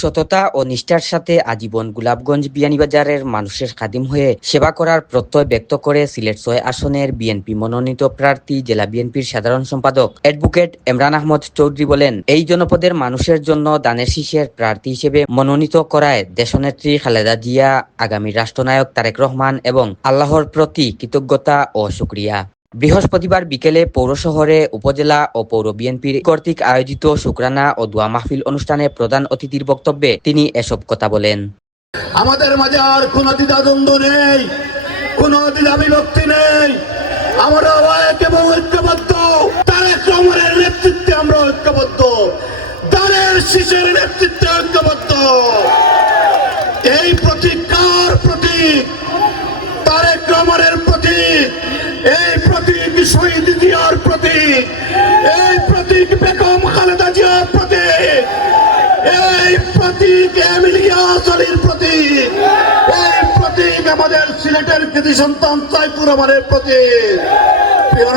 সততা ও নিষ্ঠার সাথে আজীবন গোলাপগঞ্জ বিয়ানীবাজারের মানুষের খাদিম হয়ে সেবা করার প্রত্যয় ব্যক্ত করে সিলেট ছয় আসনের বিএনপি মনোনীত প্রার্থী জেলা বিএনপির সাধারণ সম্পাদক অ্যাডভোকেট এমরান আহমদ চৌধুরী বলেন, এই জনপদের মানুষের জন্য দানের শীষের প্রার্থী হিসেবে মনোনীত করায় দেশনেত্রী খালেদা জিয়া, আগামী রাষ্ট্রনায়ক তারেক রহমান এবং আল্লাহর প্রতি কৃতজ্ঞতা ও শুক্রিয়া। বৃহস্পতিবার বিকেলে পৌর শহরে উপজেলা ও পৌর বিএনপির কর্তৃক আয়োজিত শুক্রানা ও দোয়া মাহফিল অনুষ্ঠানে প্রধান অতিথির বক্তব্যে তিনি এসব কথা বলেন। আমাদের মাঝে আর কোনো দ্বিধাদ্বন্দ্ব নেই, কোনো দ্বিধা নেই। আমরা এবং ঐক্যবদ্ধ। তারেক নেতৃত্বে আমরা ঐক্যবদ্ধ। দানের শিশের নেতৃত্বে ঐক্যবদ্ধ। এই প্রতীক কার প্রতীক? তারেক প্রতীক? শহীদ জিয়ার প্রতীক। এই প্রতীক বেগম খালেদা জিয়ার প্রতীক। এই প্রতীক এমিলিয়া সলির প্রতীক। এই প্রতীক আমাদের সিলেটের কৃতি সন্তান সাইফুর রহমানের প্রতীক। প্রিয়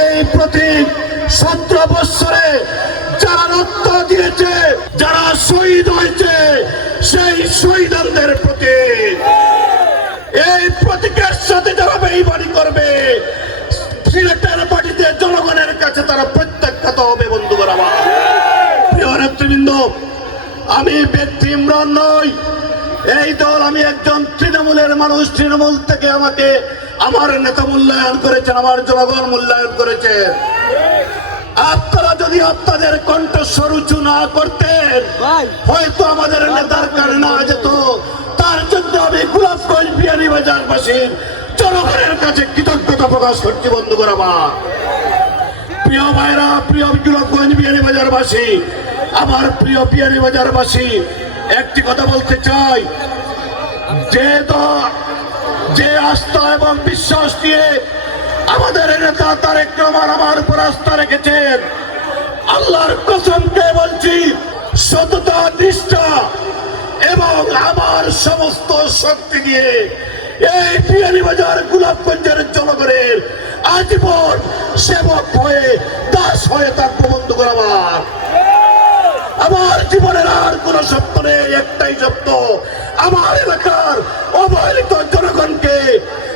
এই প্রতীক সতেরো বৎসরে যারা রক্ত দিয়েছে, যারা শহীদ হয়েছে, সেই শহীদদের প্রতীক। প্রতীকের সাথে যারা বেইমানি করবে। সিলেটের মাটিতে জনগণের কাছে তারা প্রত্যাখ্যাত হবে বন্ধুগণ আমার। প্রিয় নেতৃবৃন্দ আমি ব্যক্তি ইমরান নই। এই দল আমি একজন তৃণমূলের মানুষ। তৃণমূল থেকে আমাকে আমার নেতা মূল্যায়ন করেছেন আমার জনগণ মূল্যায়ন করেছে আপনারা যদি আপনাদের কণ্ঠস্বর উঁচু না করতেন হয়তো আমাদের নেতার কারণে না যেত। জনগণের কাছে কৃতজ্ঞতা প্রকাশ করছি আমার। প্রিয় ভাইরা বিয়ানি বাজারবাসী, আমার প্রিয় বিয়ানি বাজারবাসী, একটি কথা বলতে চাই। যে যে আস্থা এবং বিশ্বাস দিয়ে আমাদের নেতা তারেক রহমান আমার উপর আস্থা রেখেছেন, আল্লাহর কসমকে বলছি, সততা, নিষ্ঠা এবং আমার সমস্ত শক্তি দিয়ে এই বিয়ানি বাজার গোলাপগঞ্জের জনগণের আজীবন সেবক হয়ে, দাস হয়ে থাকব বন্ধুগণ আমার। আমার জীবনের আর কোন স্বপ্ন নেই, একটাই স্বপ্ন, আমার এলাকার অবহেলিত জনগণকে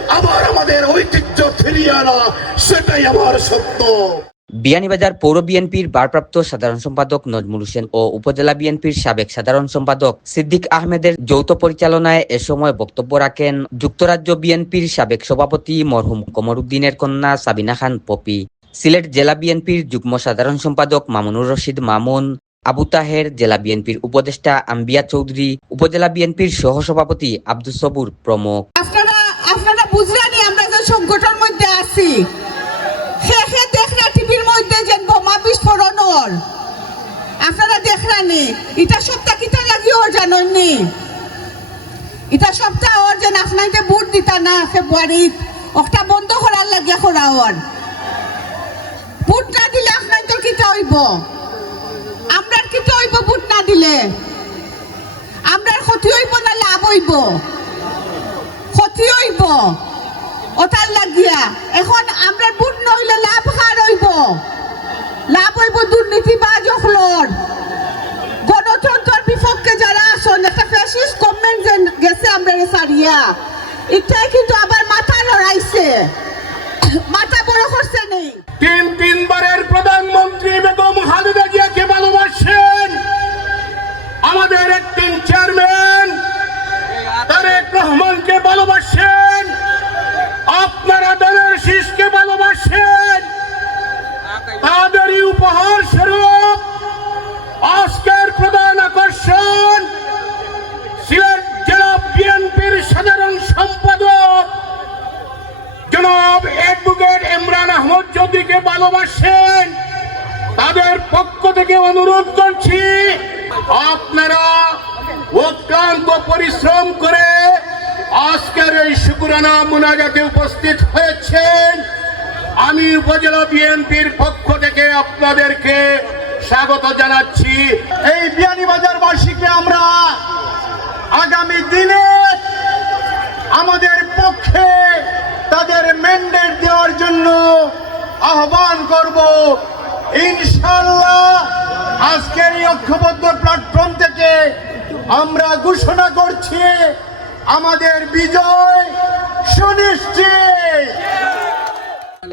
আবার আমাদের ঐতিহ্য ফিরিয়ে আনা, সেটাই আমার স্বপ্ন। বিয়ানীবাজার পৌর বিএনপির ভারপ্রাপ্ত সাধারণ সম্পাদক নজমুল হোসেন ও উপজেলা বিএনপির সাবেক সাধারণ সম্পাদক সিদ্দিক আহমেদের যৌথ পরিচালনায় এ সময় বক্তব্য রাখেন যুক্তরাজ্য বিএনপির সাবেক সভাপতি মরহুম কমরুদ্দিনের কন্যা সাবিনা খান পপি, সিলেট জেলা বিএনপির যুগ্ম সাধারণ সম্পাদক মামুনুর রশিদ মামুন, আবু তাহের জেলা বিএনপির উপদেষ্টা আম্বিয়া চৌধুরী, উপজেলা বিএনপির সহসভাপতি আব্দুল সবুর প্রমুখ। আপনারা আপনারা বুঝলেনি আমরা যে সংগঠন মধ্যে আছি। সে দেখরা টিভির মধ্যে যে বোমা বিস্ফোরণ ওর আপনারা দেখরানি এটা সপ্তাহ কিটা লাগি ওর জানেননি এটা সপ্তাহ ওর যে আপনাকে বুট দিতা না ফেব্রুয়ারিত। ওটা বন্ধ করার লাগিয়া করা ওর বুট না দিলে আপনার তো কিটা হইব? আমরার কিটা হইব বুট না দিলে? আমরার ক্ষতি হইব না লাভ হইব? ক্ষতি হইব? ওটার লাগিয়া। এখন আমরা বুট নইলে লাভ কার হইব? লাভ হইব দুর্নীতিবাজ হলর গণতন্ত্রের বিপক্ষে যারা আসন একটা ফ্যাসিস্ট গভর্নমেন্ট গেছে আমরা সারিয়া, এটাই কিন্তু আবার মাথা লড়াইছে। মাথা বড় করছে নেই। তিন তিনবারের প্রধানমন্ত্রী বেগম খালেদা জিয়াকে ভালোবাসেন। আমাদের একদিন চেয়ারম্যান তারেক রহমানকে ভালোবাসেন। আপনারা দলের শীষকে ভালোবাসেন। তাদেরই উপহার স্বরূপ আজকের প্রধান আকর্ষণ সিলেট জেলা বিএনপির সাধারণ সম্পাদক জনাব অ্যাডভোকেট ইমরান আহমদ চৌধুরীকে ভালোবাসেন। তাদের পক্ষ থেকে অনুরোধ করছি, আপনারা অক্লান্ত পরিশ্রম করে শুকুরানা মুনাজাতে উপস্থিত হয়েছেন। আমি উপজেলা বিএনপির পক্ষ থেকে আপনাদেরকে স্বাগত জানাচ্ছি। এই বিয়ানীবাজার বাসীকে আমরা আগামী দিনে আমাদের পক্ষে তাদের ম্যান্ডেট দেওয়ার জন্য ইনশাল্লাহ আজকের এই ঐক্যবদ্ধ প্ল্যাটফর্ম থেকে আমরা ঘোষণা করছি, আমাদের বিজয়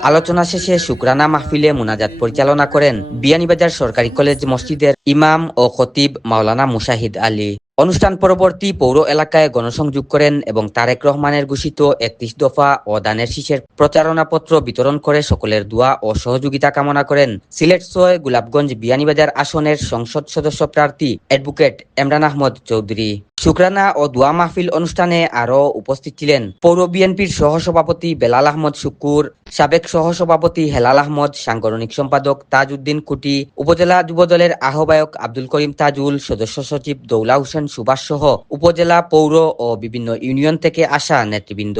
আলোচনা শেষে শুক্রানা মাহফিলে মুনাজাত পরিচালনা করেন বিয়ানীবাজার সরকারি কলেজ মসজিদের ইমাম ও খতিব মাওলানা মুশাহিদ আলী। অনুষ্ঠান পরবর্তী পৌর এলাকায় গণসংযোগ করেন এবং তারেক রহমানের ঘোষিত একত্রিশ দফা ও দানের শীষের প্রচারণাপত্র বিতরণ করে সকলের দোয়া ও সহযোগিতা কামনা করেন সিলেট ছয় গোলাপগঞ্জ বিয়ানীবাজার আসনের সংসদ সদস্য প্রার্থী অ্যাডভোকেট এমরান আহমদ চৌধুরী। শুক্রানা ও দোয়া মাহফিল অনুষ্ঠানে আরও উপস্থিত ছিলেন পৌর বিএনপির সহসভাপতি বেলাল আহমদ শুকুর সাবেক সহসভাপতি হেলাল আহমদ, সাংগঠনিক সম্পাদক তাজউদ্দিন কুটি, উপজেলা যুবদলের আহ্বায়ক আব্দুল করিম তাজুল, সদস্য সচিব দৌলা হোসেন সুভাষ সহ উপজেলা পৌর ও বিভিন্ন ইউনিয়ন থেকে আসা নেতৃবৃন্দ।